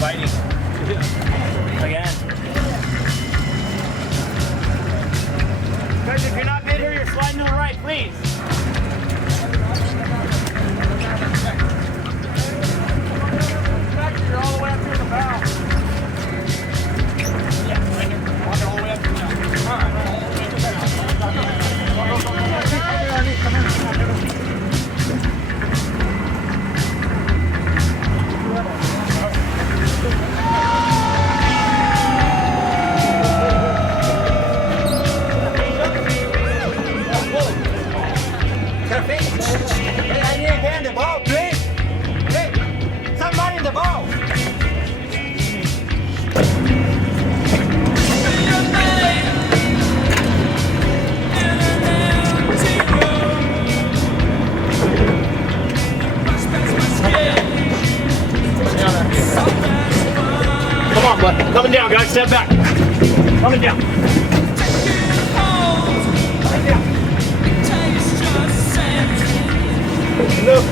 biting. Again. Guys, if you're not bit here, you're sliding to the right, please. You're all the way up here in the bow. Yeah, right here. Walk all the way up here now. All right, all the way to the bow. Come here. Coming down, guys. Step back. Coming down. Coming down. Move.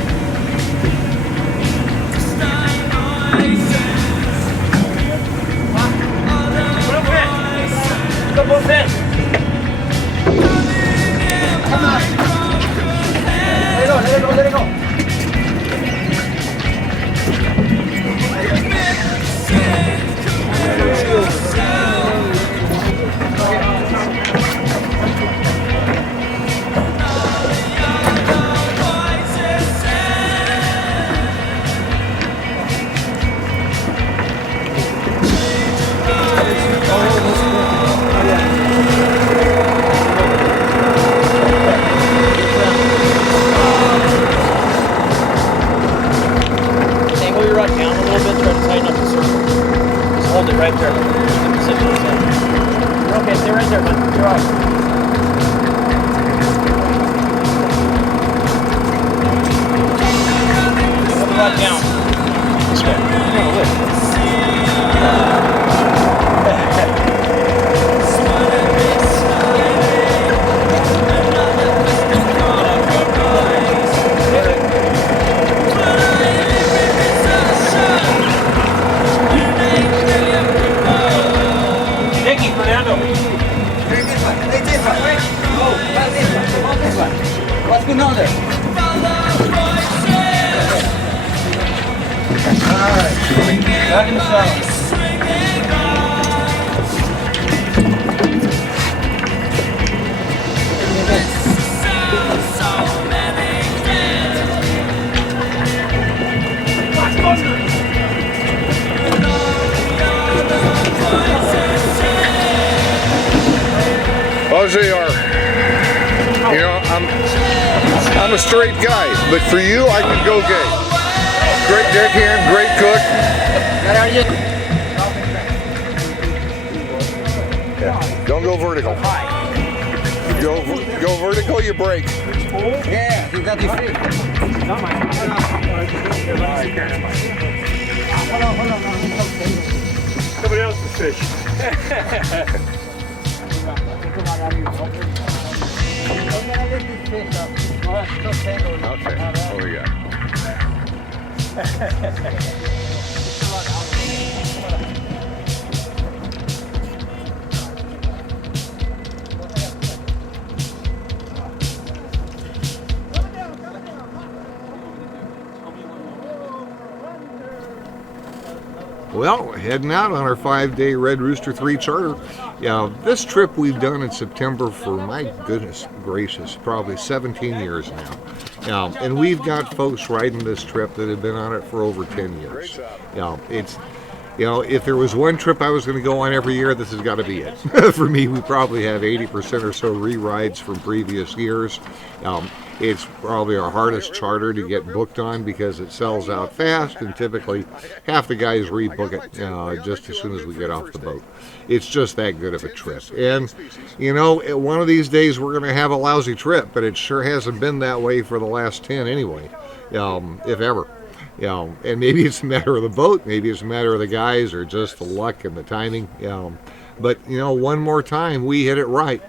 Put a bluefin. Come on. Let it go. Angle your rod down a little bit, try to tighten up the circle. Just hold it right there. You're okay, stay right there, bud. You're all right. Hold the rod down. This way. No, lift. What's going on there? Alright, back in the saddle. Ozzy, you know, I'm a straight guy, but for you, I can go gay. Great deckhand, great cook. Yeah. Don't go vertical. Go vertical, you break. Yeah, you got your feet. Hold on. Somebody else's fish. Okay, what we got? Well, heading out on our 5-day Red Rooster 3 charter. Yeah, this trip we've done in September for, my goodness gracious, probably 17 years now. And we've got folks riding this trip that have been on it for over 10 years. If there was one trip I was going to go on every year, this has got to be it. For me, we probably have 80% or so re-rides from previous years. It's probably our hardest charter to get booked on because it sells out fast, and typically half the guys rebook it just as soon as we get off the boat. It's just that good of a trip. And, one of these days we're going to have a lousy trip, but it sure hasn't been that way for the last 10 anyway, if ever. And maybe it's a matter of the boat, maybe it's a matter of the guys, or just the luck and the timing. But, one more time, we hit it right.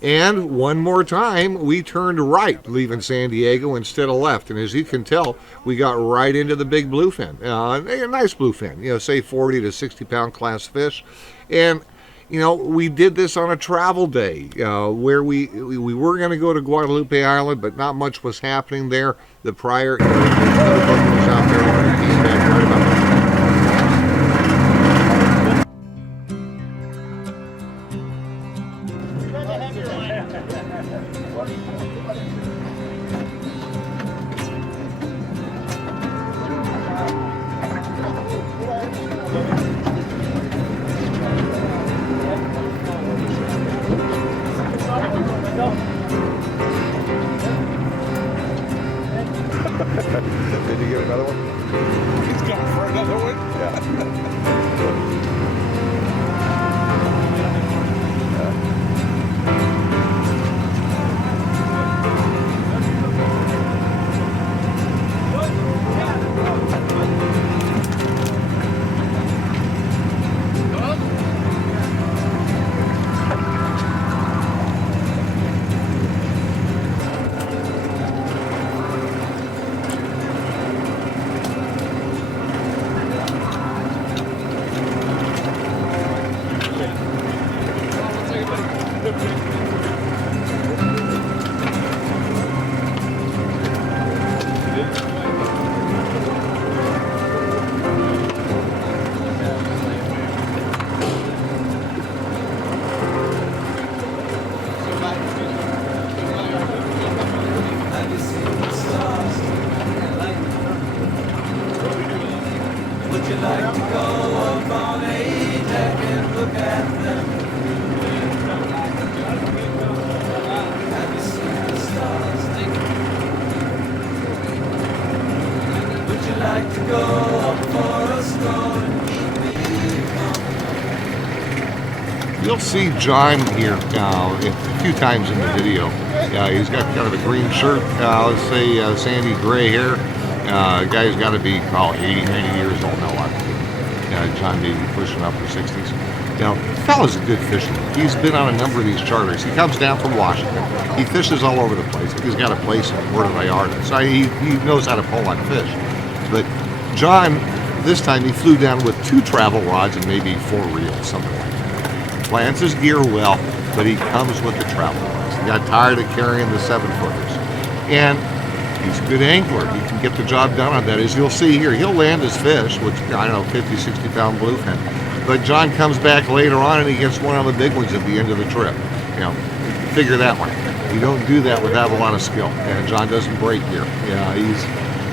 And one more time, we turned right, leaving San Diego instead of left. And as you can tell, we got right into the big bluefin. A nice bluefin, say 40 to 60 pound class fish. And we did this on a travel day where we were going to go to Guadalupe Island, but not much was happening there. The prior was out there. We came back right about Did you get another one? He's going for another one? Yeah. You'll see John here a few times in the video. He's got kind of a green shirt, let's say sandy gray hair. Guy's got to be 80, 90 years old now. John may be pushing up the 60s. Fella's a good fisherman. He's been on a number of these charters. He comes down from Washington. He fishes all over the place. He's got a place in Puerto Vallarta. So he knows how to pull on fish. But John, this time he flew down with 2 travel rods and maybe 4 reels, something like that. Plants his gear well, but he comes with the travel rods. He got tired of carrying the 7-footers. And he's a good angler. He can get the job done on that. As you'll see here, he'll land his fish, which, 50, 60 pound bluefin. But John comes back later on and he gets one of the big ones at the end of the trip. Figure that one. You don't do that without a lot of skill. And John doesn't break here.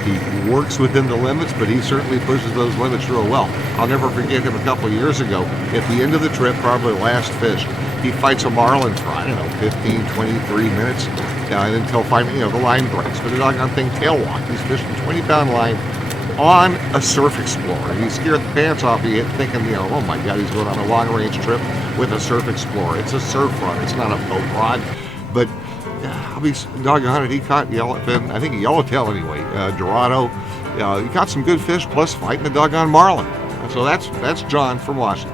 He works within the limits, but he certainly pushes those limits real well. I'll never forget him a couple of years ago. At the end of the trip, probably last fish, he fights a marlin for, 15, 23 minutes. And until finally, the line breaks. But the doggone thing tail walk. He's fishing 20-pound line on a Surf Explorer. He scared the pants off of you thinking, oh my God, he's going on a long-range trip with a Surf Explorer. It's a surf rod. It's not a boat rod. But I'll be doggone it. He caught yellowfin. I think a yellowtail anyway. Dorado. He caught some good fish plus fighting the doggone marlin. So that's John from Washington.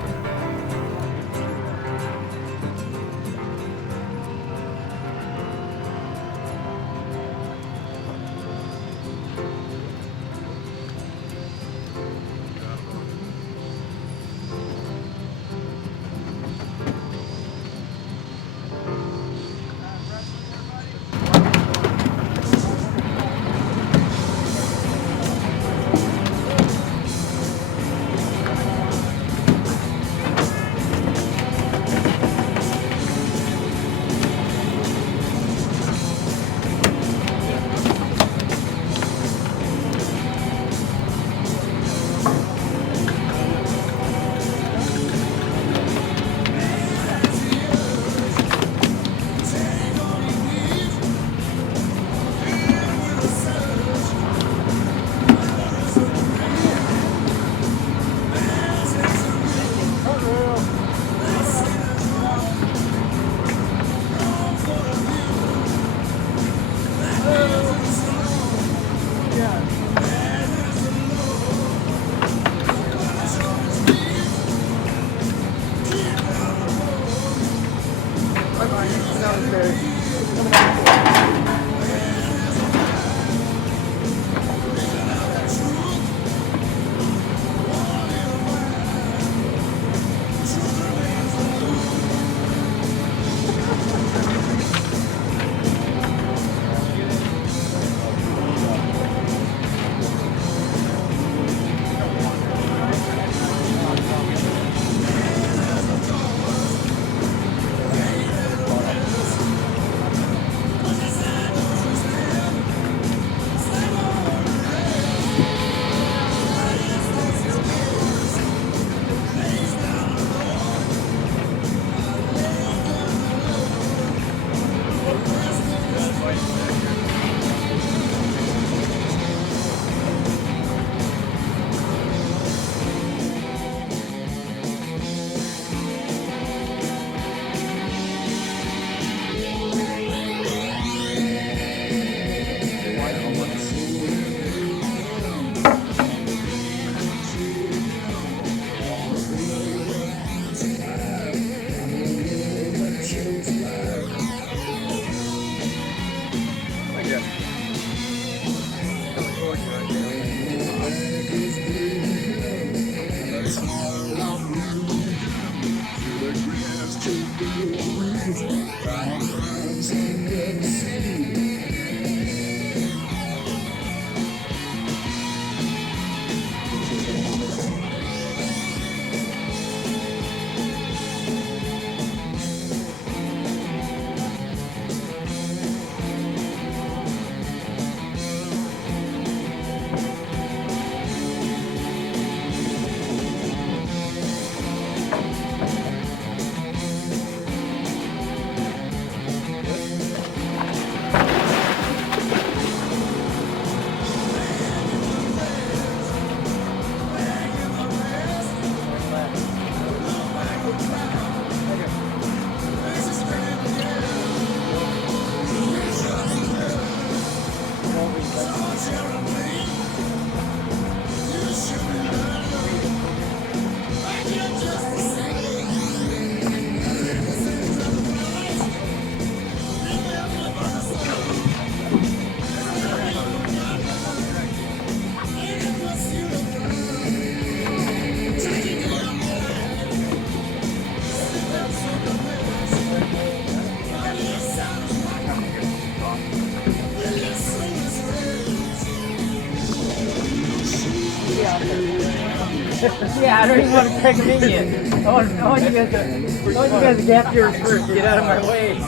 Yeah, I don't even want to tag them in yet. I want you guys to gap yours first. Get out of my way.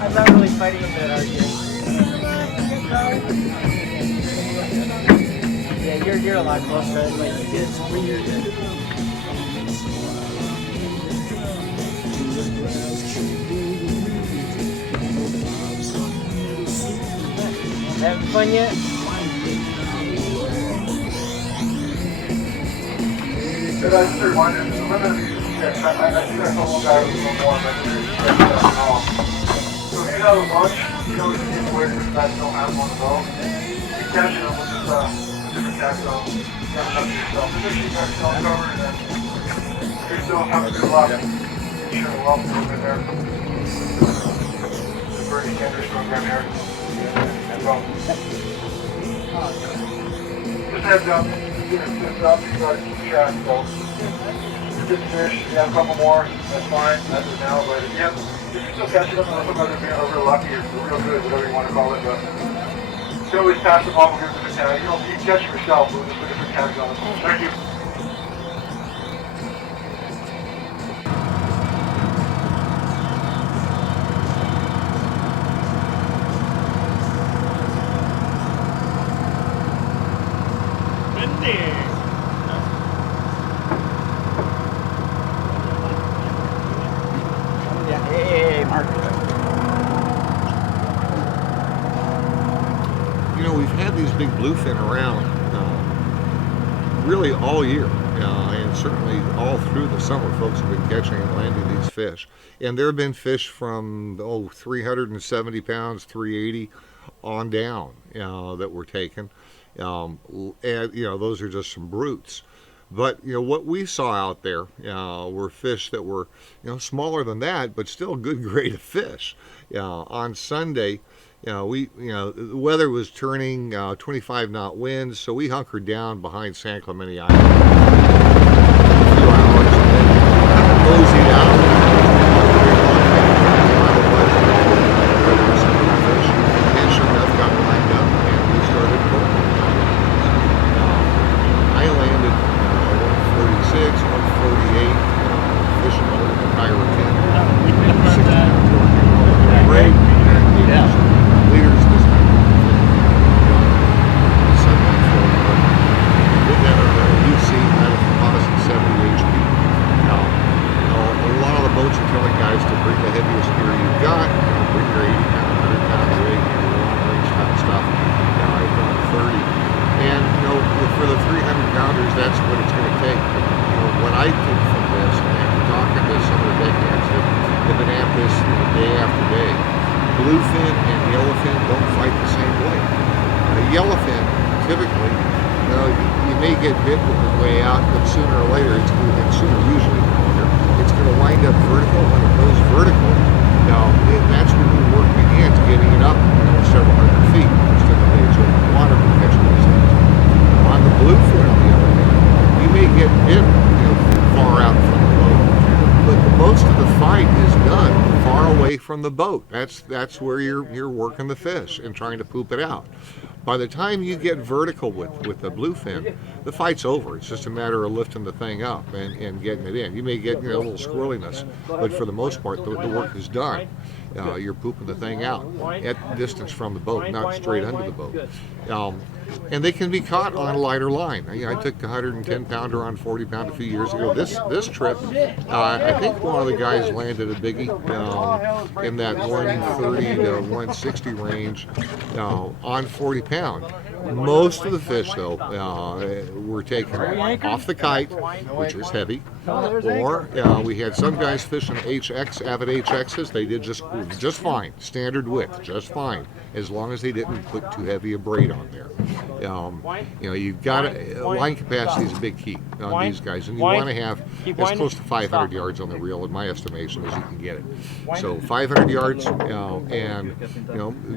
I'm not really fighting them that hard yet. Yeah, you're a lot closer. Like you did 3 years in. Having fun yet? But I just reminder, the limit of these checks, I think I told one guy a little more, but there's checks that's wrong. So if you have a bunch, you know, you can wait for guys don't have one to go. You catch them with just a different tax zone. You have enough to yourself. But if you got yourself covered, then you're still having good luck. You should have well in there. The Bernie Sanders program here. And well. Just heads up. You got to keep track, so good fish, you have a couple more, that's fine, that's it now, but if you're still catching them, unless I'm being real lucky or real good, whatever you want to call it, but you can always pass them off and give them a tag. You can catch them yourself, but just put different tags on them. Thank you. Hey, Mark. You know, we've had these big bluefin around really all year, and certainly all through the summer. Folks have been catching and landing these fish, and there have been fish from 370 pounds, 380 on down that were taken, and those are just some brutes. But what we saw out there were fish that were smaller than that, but still good grade of fish. On Sunday, the weather was turning 25 knot winds, so we hunkered down behind San Clemente Island a few hours and then moseyed out. And sure enough, got lined up and we started pulling. I landed 146, 148, fishing over the entire 10. Great. Leaders this time. Sunlight flowing up. Did that on a UC medical composite 70 HP. Now, a lot of the boats are telling guys to bring the heaviest gear you've got. Bring your 80 pound, 100 pound rig, your long range type of stuff. Now I brought 30. And for the 300 pounders, that's what it's going to take. But, what I took from this, and after talking to some of the deckhands that have been at this day after day, bluefin and yellowfin don't fight the same way. Yellowfin, typically, you may get bit with the way out, but sooner or later, usually later, it's going to wind up vertical. When it goes vertical, that's when you work begins getting it up several hundred feet instead of the edge of the water to catch those things. On the bluefin, on the other hand, you may get bit far out from the boat, but most of the fight is done far away from the boat. That's where you're working the fish and trying to poop it out. By the time you get vertical with the bluefin, the fight's over. It's just a matter of lifting the thing up and getting it in. You may get a little squirreliness, but for the most part, the work is done. You're pooping the thing out at distance from the boat, not straight under the boat. And they can be caught on a lighter line. I took a 110 pounder on 40 pound a few years ago. This trip, I think one of the guys landed a biggie in that 130 to 160 range on 40 pound. Most of the fish, though, were taken off the kite, which is heavy, or we had some guys fishing HX, Avid HXs. They did just fine, standard width, just fine, as long as they didn't put too heavy a braid on there. You've got line capacity is a big key on these guys, and you want to have as close to 500 yards on the reel, in my estimation, as you can get it. So 500 yards, and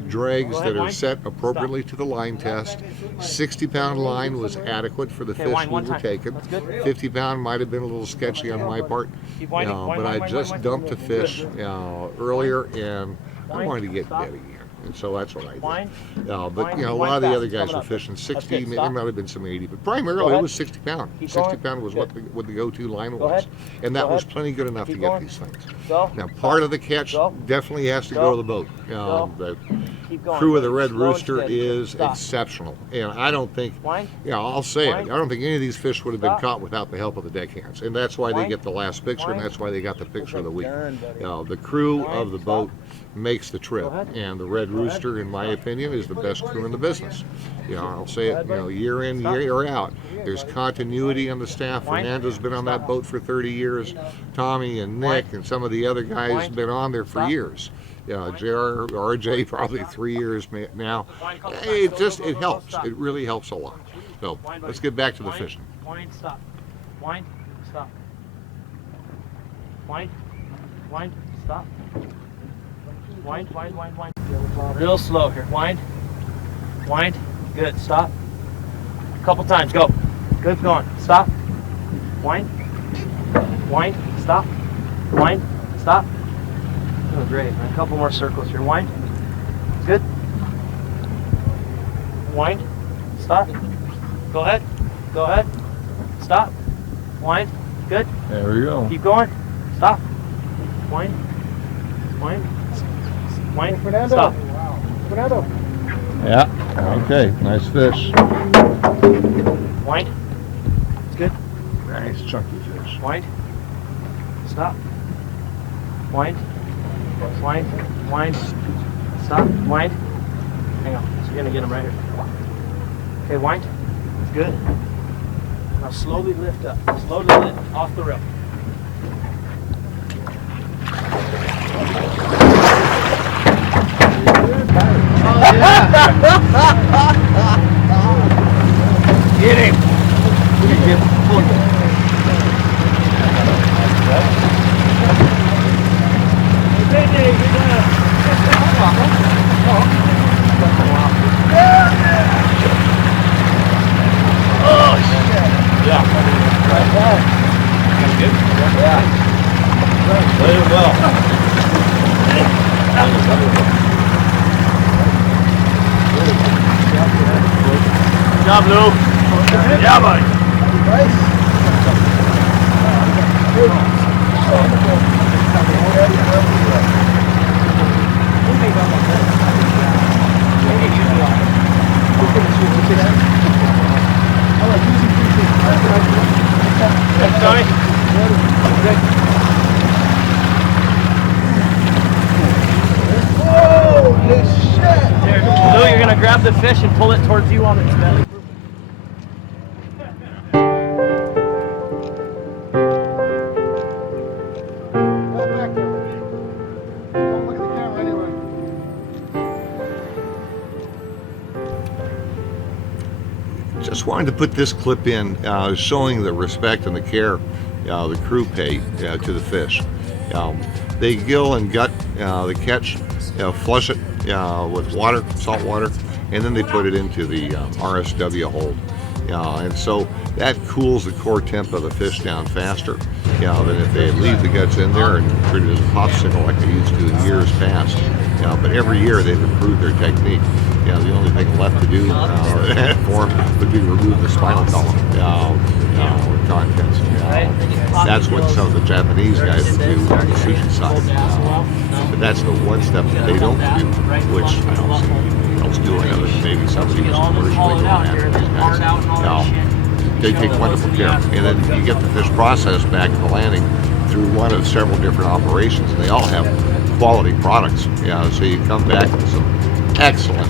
drags that are set appropriately to the line test. 60-pound line was adequate for the fish we were taking. 50-pound might have been a little sketchy on my part, but I just dumped a fish earlier, and I wanted to get bit again. And so that's what I did. Wind. But you know, a lot of the other guys were fishing 60. There might have been some 80, but primarily it was 60 pound. 60 pound was what the go-to line was, and that was plenty good enough to get these things. Now, part of the catch definitely has to go to the boat. The crew of the Red Rooster is exceptional, and I don't think, I'll say it, I don't think any of these fish would have been caught without the help of the deckhands, and that's why they get the last picture, and that's why they got the picture of the week. The crew of the boat makes the trip, and the Red Rooster, in my opinion, is the best crew in the business. I'll say it, year in, year out. There's continuity on the staff. Fernando's been on that boat for 30 years. Tommy and Nick and some of the other guys have been on there for years. RJ probably 3 years now. It helps. It really helps a lot. So let's get back to the fishing. Wind, stop. Wind, stop. Wind, stop. Wind. Real slow here. Wind. Good. Stop. A couple times. Go. Good going. Stop. Wind. Stop. Wind. Stop. Oh, great. A couple more circles here. Wind. Good. Wind. Stop. Go ahead. Stop. Wind. Good. There we go. Keep going. Stop. Wind. Stop. Fernando. Yeah. Okay. Nice fish. Wind. It's good. Nice chunky fish. Wind. Stop. Wind. Stop. Wind. Hang on. So you're gonna get him right here. Okay. Wind. It's good. Now slowly lift up. Slowly lift off the reel. Get him. Good job, Lou. Yeah, buddy. Tony. Holy shit! Here, Lou, you're gonna grab the fish and pull it towards you on its belly. Just wanted to put this clip in showing the respect and the care the crew pay to the fish. They gill and gut the catch, flush it with water, salt water, and then they put it into the RSW hold. And so that cools the core temp of the fish down faster than if they leave the guts in there and treat it as a popsicle like they used to in years past. But every year they've improved their technique. The only thing left to do for them would be to remove the spinal column with contents. That's what some of the Japanese guys would do on the sushi side. But that's the one step that they don't do, which I don't see anyone else doing other than maybe somebody who's commercially going after these guys. They take wonderful care. And then you get the fish processed back at the landing through one of several different operations, and they all have quality products. So you come back with some excellent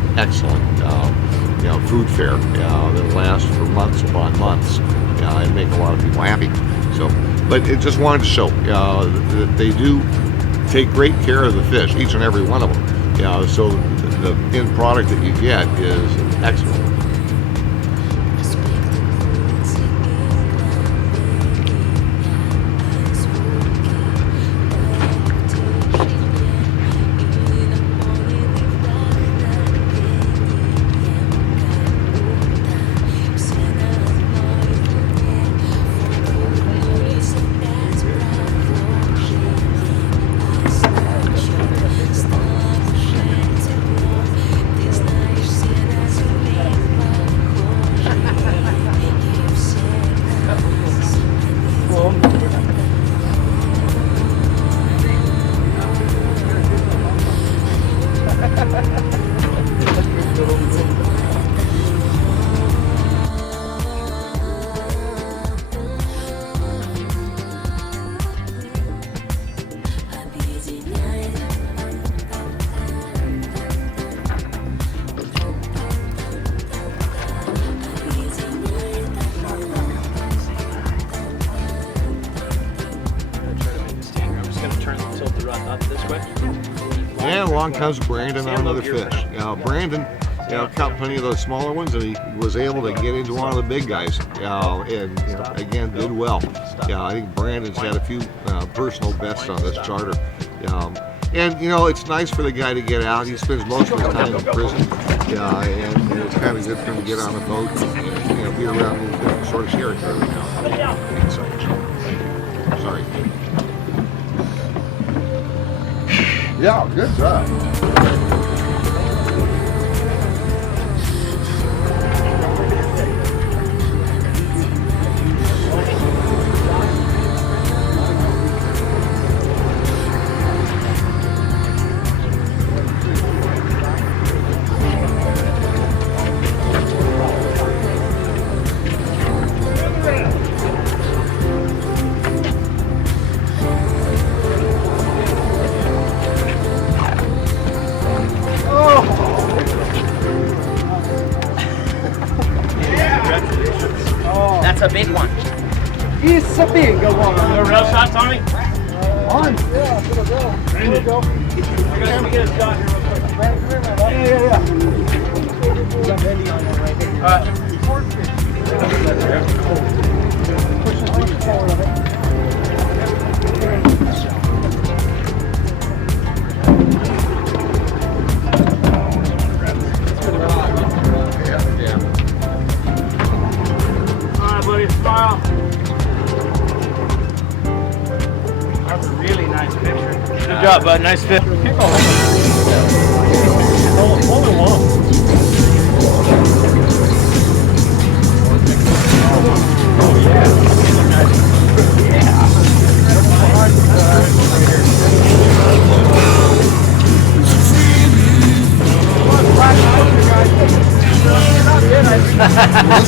food fare that'll last for months upon months and make a lot of people happy. So, but it just wanted to show that they do take great care of the fish, each and every one of them. So the end product that you get is excellent. And along comes Brandon on another fish. Brandon, caught plenty of those smaller ones, and he was able to get into one of the big guys. And again, did well. I think Brandon's had a few personal bests on this charter. And it's nice for the guy to get out. He spends most of his time in prison. And it's kind of good for him to get on a boat and be around a little bit, sort of share it every now and then. Sorry. Yeah, good job. That's a big one. It's a big one. A real shot, Tommy? On. Yeah, it'll go. It'll go. Let me get a shot here real quick. Yeah. You got Bendy on there right there. Push the thing forward of it. Smile. That's a really nice picture. Good job, bud. Nice fit. Hold it long.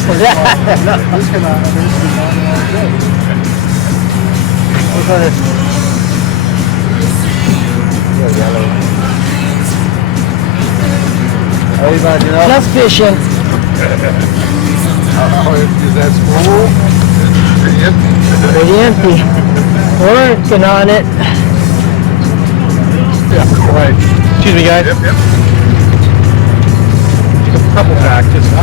Oh yeah. Just fishing. Is that small? Pretty empty. Working on it. Yeah, right. Excuse me, guys. Yep. Couple back, just Am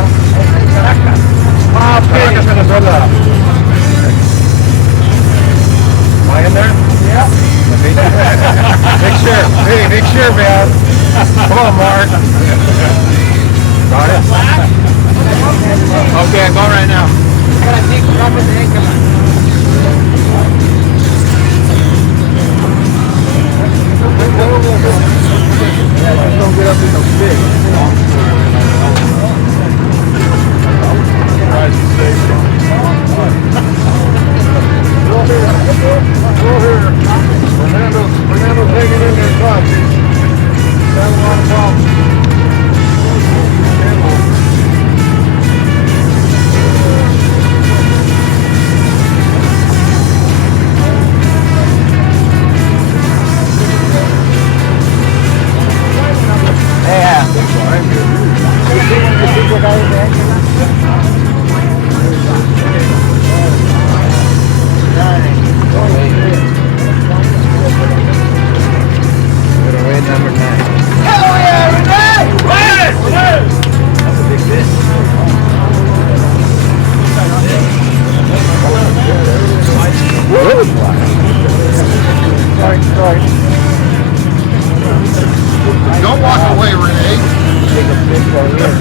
I in there? Yeah. Make sure. Hey, make sure, man. Come on, Mark. Got it? okay, I'm going right now. Gotta take the rubber the anchor line. Yeah, just don't get up in the big. Fernando's hanging in there, trying. Having a lot of problems. Don't walk away, Renee. Take a fish right here.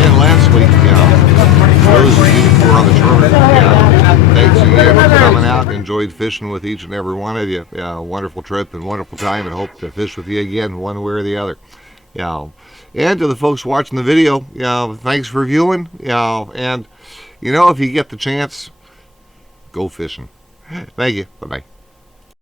And last week, those of you who were on the tournament, thanks again for coming out and enjoyed fishing with each and every one of you. Wonderful trip and wonderful time, and hope to fish with you again one way or the other. And to the folks watching the video, thanks for viewing. And if you get the chance, go fishing. Thank you. Bye-bye.